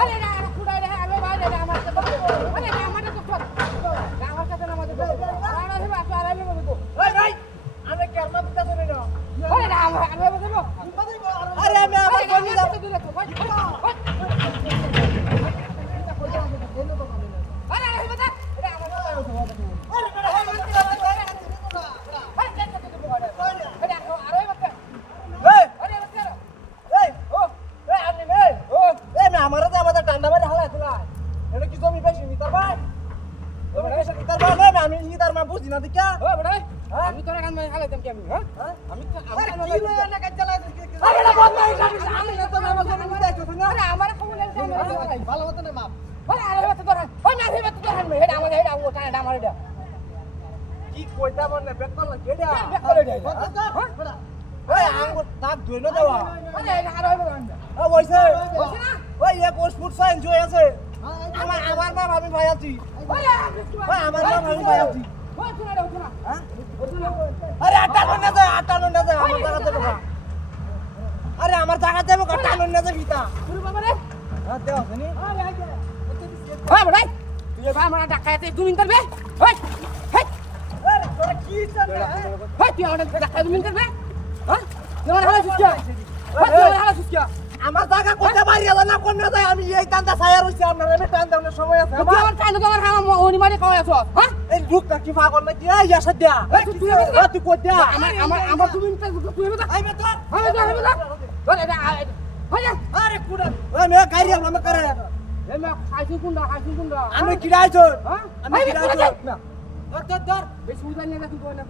আরে না কুড়াই রে আগে বাইরে রে আমার কাছে আরে না আমারে তো কর আমার কাছে না আমাদের আরে হেবা আরে হেবা তো এই ভাই আমি কেমন পিতা ধরে না আরে না আমার আরে হেবা দেব আরে আমি আমার কোন যাব আরে হেবা দা এটা আমার আমারে তো আমাদের ঠান্ডা মারে হালা তুলা এটা কি জমি বেশি মিটার ভাই জমি বেশি মিটার ভাই না আমি ইদার মা বুঝি না দেখা ও বড় আমি তোরা গান মাই হালাইতাম কি আমি হ্যাঁ আমি তো আমার কি লয় না কাজ চালাই আরে না বন্ধ আমি না তো আমার জন্য মিটাইছো না আরে আমার খবর নেই ভালো মত না মাপ আরে হেবা তো তোরা ওই না হেবা তো তোরা হান এটা আমার এটা ও টানা আমার এটা কি কইতা বল না বেক করলা কেডা বেক করে দে ওই আঙ্গুর দাগ ধইলো দেওয়া আরে আরে হেবা না ও বইছে বসে না ওই এক ফুট সাইন জয় আছে আমার মা ভাবি ভাই আছি ওই আমার মা ভাবি ভাই আছি ওই শোনা রে শোনা হ্যাঁ শোনা আরে আটানো না যায় আমার জায়গাতে ঢোকা আরে আমার জায়গাতে আমি আটানো না যায় ভিতা শুরু বাবা রে হ্যাঁ দেও শুনি আরে আগে ওই বড় তুই ভাই আমার ডাকাইতে 2 মিনিট করবে ওই হেই আরে তোরা কি চাবে ওই তুই আমার ডাকাইতে 2 মিনিট করবে হ্যাঁ তোমার হালা সুস্কিয়া ওই তুই হালা সুস্কিয়া আমার জায়গা কোথা বাইরে যায় না কোন না যায় আমি এই টানটা ছায়া রইছি আপনার আমি টান দেওয়ার সময় আছে তুই আমার টাইম তোমার হালা ওনি মারি কই আছো হ্যাঁ এই লোকটা কি পাগল নাকি এই আসা দিয়া তুই কই দিয়া আমার 2 মিনিট তুই হেবা আইবে তো আমি তো হেবা ধর এটা হয়ে আরে কুড়া ওই মে গাড়ি আমরা করে এই মা খাইছি কুন্ডা আমি কিরাইছো হ্যাঁ আমি কিরাইছো ধর বেশি উদান নিয়ে তুই কই না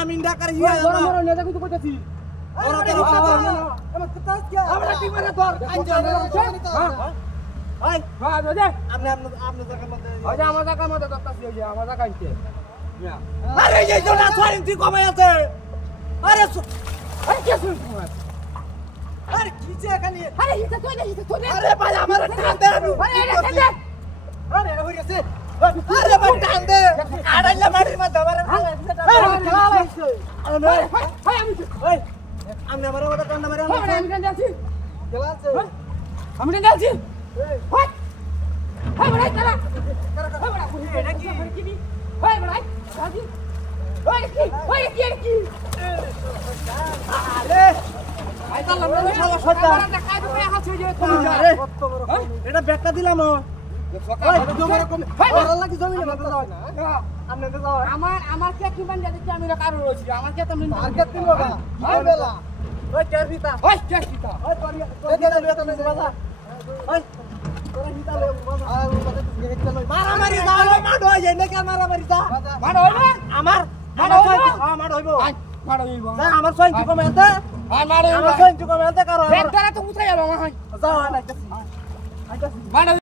আমিন ডাকার ইয়া বড় বড় নিয়ে তুই কইতাছি আমার কিতাস কি আমরা কি মানে ধর আই হ্যাঁ দে আপনি জায়গার মধ্যে ওই যে আমার টাকা মতো দত্তাছি ওই যে আমার টাকা আনতে আরে এই যে না সরিন তুই কমে আছে আরে আরে কি শুন তোমার আরে কি যে এখানে আরে হিতা তুই না আরে ভাই আমার টান দে আরে এটা দে আরে হই গেছে আরে ভাই টান দে আড়াইলা মাটির মধ্যে আমার আরে ভাই আমি ওই আমি আমার মতো টান মারে আমি কেন যাচ্ছি গেলা আছে আমি কেন যাচ্ছি ওই হাই বড়াই তারা হাই বড়া এটা কি হাই বড়াই রাজি ওই কি আরে আই তাল্লাম না শালা শয়তান আমার টাকা তুমি হাতে যে তুমি আরে এটা বেকা দিলাম সকাল জমির কম ভালো লাগি জমির মধ্যে যাও আপনি তো যাও আমার কে কি বান যাচ্ছে আমি কারো রইছি আমার কে তুমি মার্কেট দিলো না কি বেলা ওই চারবিতা ওই চেষ্টা ওই তোরিয়া তোরিয়া বেতা না বাবা ওই তোরা হিতা লে বাবা আর বাবা তুই গেছ লই মারামারি যাও মাড হই যায় নাকি মারামারি যা মাড হইবে আমার মাড হইবে হ্যাঁ মাড হইবো মাড হইবে যা আমার সইন কি কমেন্টে আর মাড হইবে আমার সইন কি কমেন্টে কারো বেদ দ্বারা তো উঠাই যাবো আমার যাও আইতাছি আইতাছি মাড